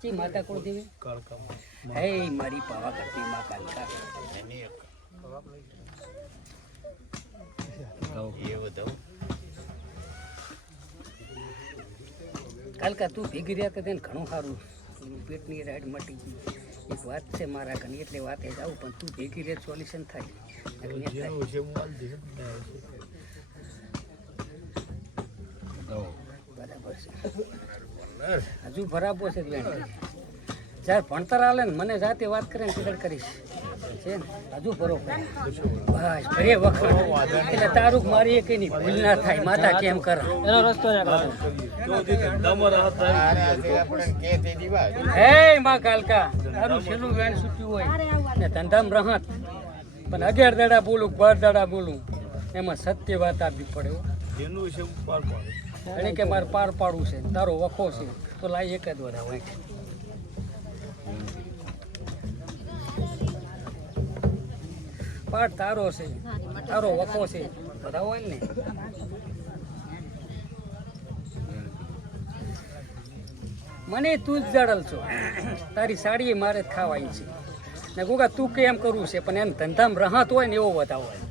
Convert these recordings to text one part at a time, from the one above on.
ચી માતા કુળદેવી. હે મારી પાવા કરતી માં કાલિકા. કાલકા તું ભેગી રહ્યા તો તેને ઘણું સારું. પેટની રાઈડ મટી ગઈ. એક વાત છે મારા ઘણી એટલે વાતે જાઉં પણ તું ભેગી રહે સોલ્યુશન થાય. હજુ ભરાબો છે બેન. જ્યારે ભણતર આલે ને મને જાતે વાત કરે ને ટિકટ કરીશ. છે ને? હજુ ભરો બસ ફરી વખત. એટલે તારું મારી કઈ નહીં ભૂલ ના થાય. માતા કેમ કરે? એનો રસ્તો હે માં કાલકા. તારું છેલ્લું વેણ છૂટ્યું હોય. ને ધંધામ રહત પણ અગિયાર દાડા બોલું બાર દાડા બોલું. એમાં સત્ય વાત આપવી પડે હો. એને કે મારે પાર પાડવું છે તારો વખો છે, તો લાઈ એક જ બધા હોય પાર તારો છે, તારો વખો છે, બધા હોય ને? મને તું જ જડલ છો, તારી સાડી મારે જ ખાવાની છે. ને ગોગા, તું કે એમ કરવું છે, પણ એમ ધંધામાં રહાત હોય ને એવો બધા હોય.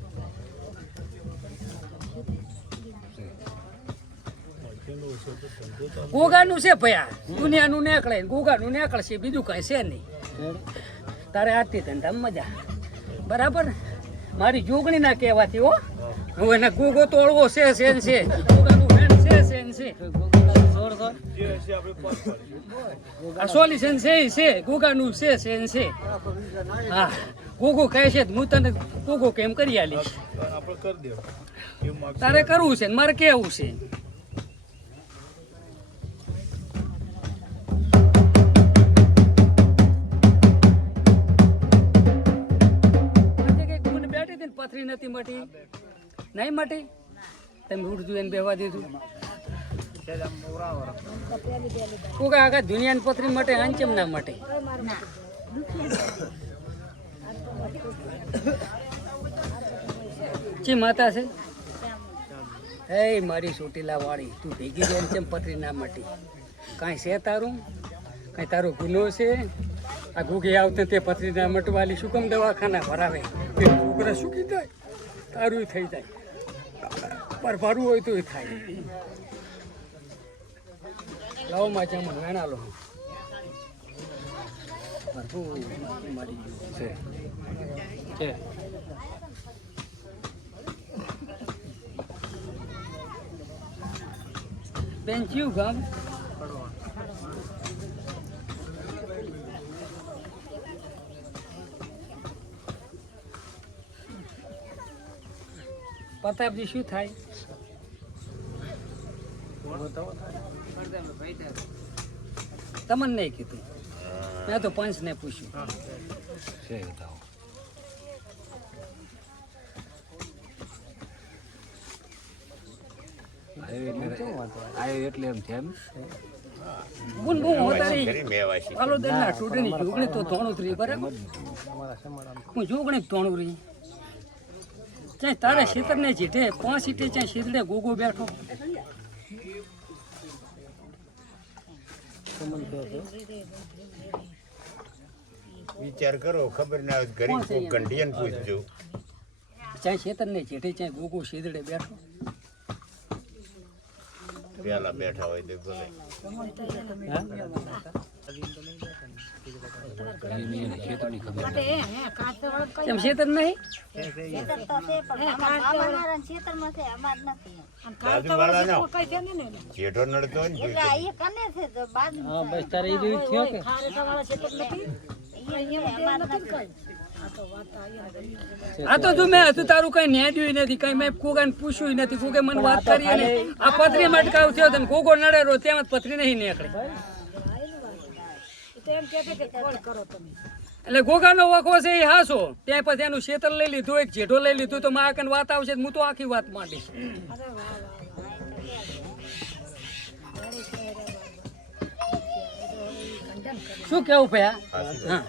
ગોગાનું છે ભયા. દુનિયાનું નીકળે ગોગાનું નીકળશે, બીજું કઈ છે નહીં. તારે આથી ધંધામાં મજા બરાબર? મારી જોગણી ના કહેવાતી હો. હું એને ગોગો તોડવો છે છે છે. ગોગાનું છે છે છે સોલ્યુશન છે. છે છે છે. છે હા. ગોગો કહે છે હું તને ગોગો કેમ કરી આલીશ? તારે કરવું છે મારે કેવું છે? નથી મટી? નહીં મટી? તમે ઉડતું એને બેવા દીધું. કોક આખા દુનિયાની પથરી માટે અંચમ ના માટે? ચી માતા છે? એ મારી સોટીલા વાળી, તું ભેગી જાય કેમ પથરી ના મટી? કાંઈ છે તારું? કાંઈ તારો ગુનો છે? આ ગુગી આવતે તે પથરી ના મટવાલી શું કેમ દવાખાના ભરાવે? તે છોકરા સુખી થાય તારું થઈ જાય. પર ભરવું હોય તો થાય. લાવો માં જમણ વેણા લો ભરપૂર મારી છે. છે. બેન, કયું ગામ? પ્રતાપજી શું થાય? તમને નહીં કીધું. મેં તો પંચને પૂછ્યું. આવ્યો એટલે એમ છે એમ? બુન બુન હોતારી હાલો તો ધોણું ત્રી બરાબર? હું જોગણી ધોણું રહી ચાહે તારે શીતર ને જીઠે પાંચ સીટે ચાહે શીતળે ગોગો બેઠો. વિચાર કરો ખબર ના આવે ગરીબ કોક ગંઢિયાને પૂછજો. ચાહે શેતર ને જેઠે ચાહે ગોગો શીતળે બેઠો. પેલા બેઠા હોય તે ભલે. આ તો તું મેં તું તારું કઈ ન્યાડ્યું નથી, કઈ મેં કોગાને પૂછ્યું નથી કોગે મને વાત કરી અને આ પથરી મટકાવ થયો તને કોગો નડેરો તેમાં પથરી નહીં નીકળી. એટલે ગોગાનો વખો છે એ હાસો. ત્યાં પછી એનું ક્ષેત્ર લઈ લીધું એક જેઠો લઈ લીધું તો મારા કન વાત આવશે હું તો આખી વાત માંડીશ. શું કેવું ભયા હા.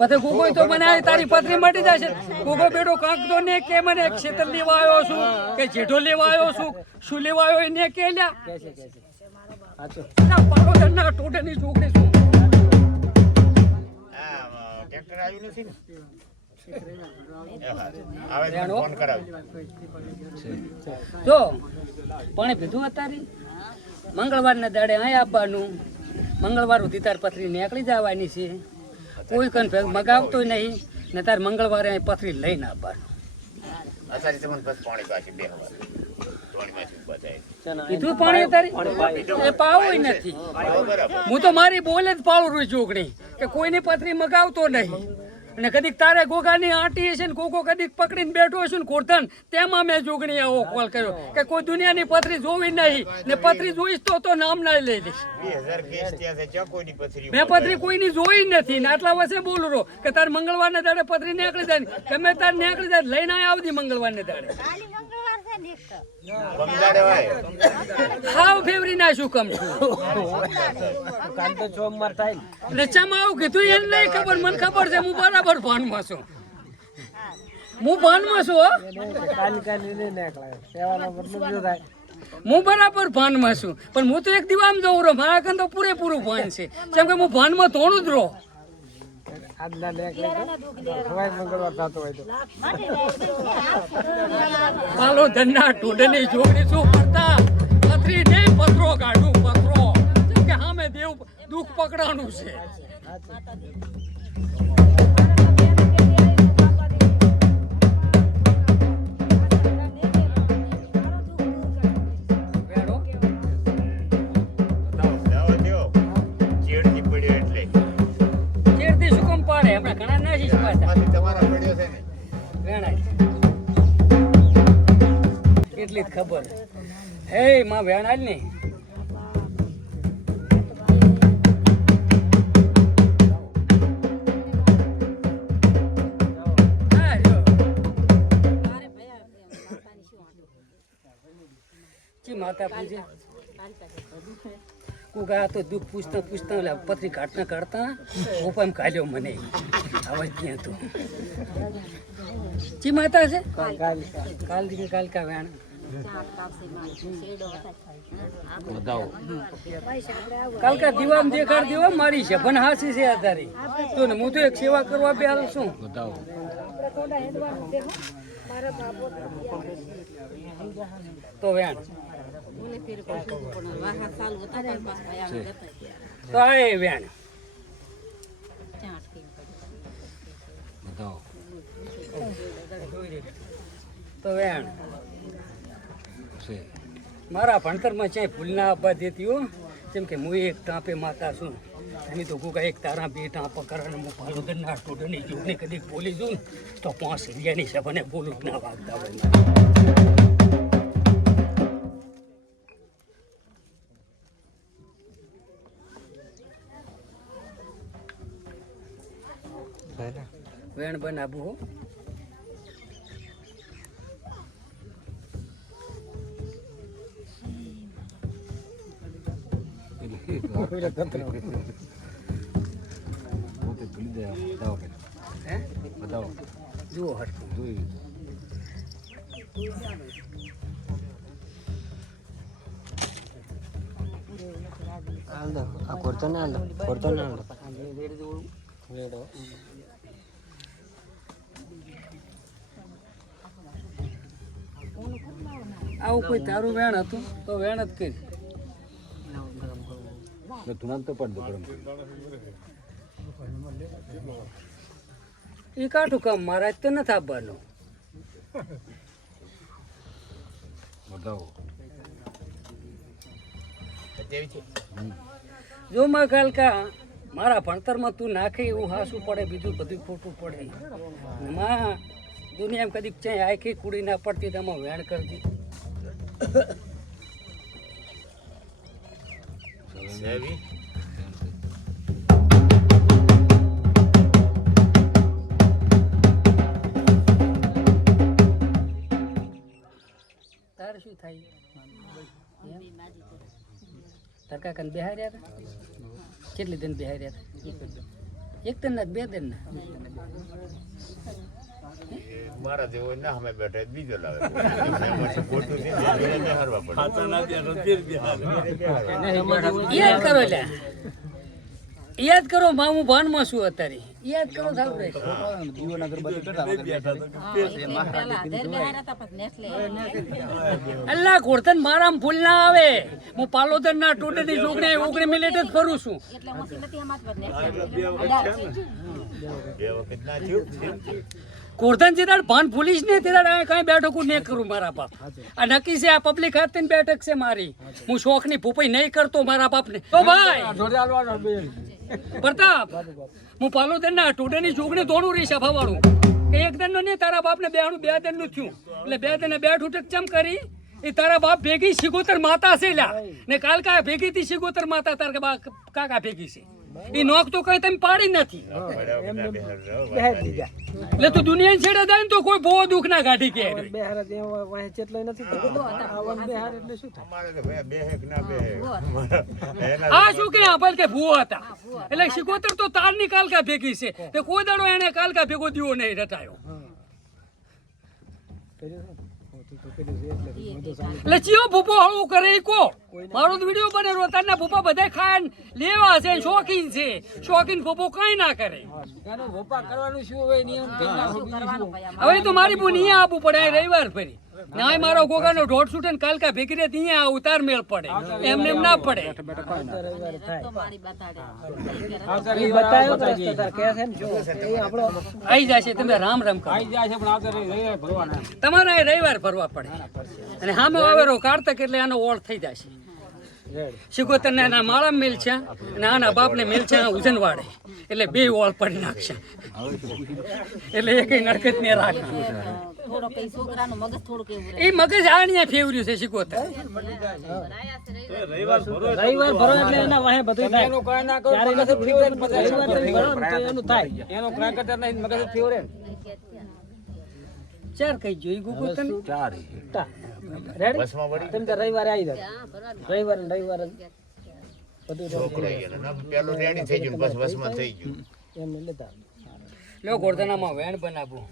પછી ગોગો તો મને તારી પથરી મટી જશે. ગોગો બેટો કાંક તો ને કે મને ખેતર લેવા આવ્યો છું કે જેઠો લેવા આવ્યો છું શું લેવા આવ્યો એને કે લ્યા? ના આવ્યું ને જો પાણી પીધું અત્યારે મંગળવારના દાડે અહીં આવવાનું. મંગળવાર સુધી તાર પથરી નીકળી જવાની છે. કોઈ કન મગાવતો નહીં ને તાર મંગળવારે અહીં પથરી લઈને આવવાનું. તમને પાણી એ પાવું નથી. હું તો મારી બોલે જ પાળું છું ચોકડી કે કોઈની પથરી મગાવતો નહીં. અને કદીક તારે ગોગાની આંટી હશે ને કોકો કદીક પકડીને બેઠો હશે ને કુર્તન તેમાં મેં જોગણી આવો કોલ કર્યો કે કોઈ દુનિયાની પથરી જોવી નહીં ને પથરી જોઈશ તો તો નામ ના લઈ લઈશ. છે મેં પથરી કોઈની જોઈ નથી ને આટલા વર્ષે બોલું રહો કે તાર મંગળવારના દાડે પથરી નીકળી જાય ને ગમે તાર નીકળી જાય લઈને આવતી મંગળવારને દાડે. હાવ ફેવરી ના શું કમ છું? કાલ તો સોમવાર થાય ને ચમ આવું કીધું એને નહીં ખબર, મને ખબર છે, હું બરાબર ભાનમાં છું. હું ભાનમાં છું, હો. કાલ કાલ એને નીકળાય કહેવાનો મતલબ જો થાય હું બરાબર ભાનમાં છું. પણ હું તો એક દીવામ જવું રહો, મારા કન તો પૂરેપૂરું ભાન છે. કેમ કે હું ભાનમાં ધોણું જ રહું. આજના મંગળવાર થતો હોય તો. ધન્ના શું કરતા? પથરી નહીં પથરો કાઢું પથરો. કે સામે દેવ દુઃખ પકડાનું છે. હે માં વેણાય ને હા, જો. જી માતા પૂજે. કુકા તો દુઃખ પૂછતા પૂછતા ઓલા પથરી કાઢતા કાઢતા ઓપમ કાઢ્યો મને. આવાજ ત્યાં તો ચી માતા છે? કાલ કાલ કાલ. કાલ વેણ કાલ કા દીવામ દેખાડ દેવા મારી છે પણ હાસી છે આધારી તો ને હું તો એક સેવા કરવા બે હાલ છું. તો વેણ. તો આ વેણ. તો વેણ. મારા ભણતરમાં ક્યાંય ભૂલ ના આપવા દેતી હો. જેમ કે હું એક ટાંપે માતા છું. એની તો ગુગા એક તારા બે ટાંપા કરવાને હું પાલોદરના સ્ટુડન્ટની જોડને કદી બોલી છું તો પાંચ રૂપિયાની સભાને બોલું ના વાગતા હોય. વેણ બન બનાવવું હો હે કોરતો ના હાલ દો લેડો આવું કોઈ તારું વેણ હતું? તો વેણ જ કરી. એ કાઠું કામ મારા તો નથી આપવાનું. જો માં કાલકા મારા ભણતરમાં તું નાખે એવું હાસું પડે બીજું બધું ખોટું પડે. મા દુનિયામાં કદીક ક્યાંય આખી કુડી ના પડતી તેમાં વેણ કરતી સેવી તારે શું થાય? એમ? તાર કાકા બેહાર્યા હતા? કેટલી દિન બિહાર્યા હતા? એક દિન. ના બે દિન ના મારા જેવો ના અમે બેઠા બીજો લાવે. ખોટું છે ને પડે યાદ કરો મામુ યાદ કરો માં હું. ભાનમાં છું અત્યારે યાદ કરો અલ્લા ગોરધન મારામ ભૂલ ના આવે. હું પાલોદર ના ટોટે ની છોકરી ઓગણી મિનિટ જ ફરું છું. બે વખત ના થયું. ગોરધન જે દાડ ભાન ભૂલીશ ને તે દાડ આ કાંઈ બેઠક નહીં કરું મારા બાપ. આ નક્કી છે આ પબ્લિક હાથ બેઠક છે મારી. હું શોખની ભૂપાઈ નહીં કરતો મારા બાપને. તો ભાઈ. પ્રતાપ હું પાલોદર ના ટોટે ની છોકરી દોડું રહીશ અભાવાળું કે એક દનનું નહીં તારા બાપને બેહાડું બે દનનું થયું. એટલે બે દને બે ઠૂટક ચમ કરી? એ તારા બાપ ભેગી શિગોતર માતા છે લ્યા. ને કાલ કા ભેગી થી શિગોતર માતા તારા કાકા ભેગી છે. એ નોક તો કઈ તમે પાડી નથી. એટલે તું દુનિયા છેડે જાય ને તો કોઈ બહુ દુઃખ ના કાઢી કે આ શું કે આપણ કે ભૂવો હતા. એટલે શિકોતર તો તારની કાલકા ભેગી છે. તે કોઈ દાડો એને કાલકા ભેગો દીવો નહીં રટાયો. એટલે ચિયો ભૂપો હળવું કરે કો. મારો તો વીડિયો બને રોતાના ભૂપા બધા ખાય ને લેવા છે શોખીન છે. શોખીન ભૂપો કઈ ના કરે. હવે તો મારી બહુ અહીંયા આપવું પડે અહીં રવિવાર ફરી. ના મારો ગોગાનો ઢોઢ છૂટે ને કાલકા ભેગી ત્યાં અહીંયા ઉતાર મેળ પડે. એમને એમ ના પડે. આવી જશે તમે રામ રામ કરો. તમારે રવિવાર ભરવા પડે. અને સામે વાવેરો કાઢતક એટલે આનો ઓળ થઈ જશે શિકોતર ને માળા મિલ છે અને આના બાપને મેલ છે ઉજનવાડે એટલે બે ઓળ પડી નાખશે. એટલે એ કઈ નરકત ને રાખે. એ મગજ આણીએ ફેવર્યું છે શિકોતર રવિવાર ભરો એટલે એના વાહે બધું થાય. ત્યારે નથી ફ્રીવાર રવિવાર તમે ભરો ને તો એનું થાય. એનો ક્રાકટર નહીં મગજ ફેવરે ચાર કઈ જોઈ ગુગુ તને? રેડી તમે તો રવિવારે આવી જાવ રવિવારે રવિવારે બધું છોકરો ગયો. રેડી થઈ ગયું બસ બસમાં થઈ ગયું. એમને લેતા લો ગોરધનામાં વેણ બનાવું.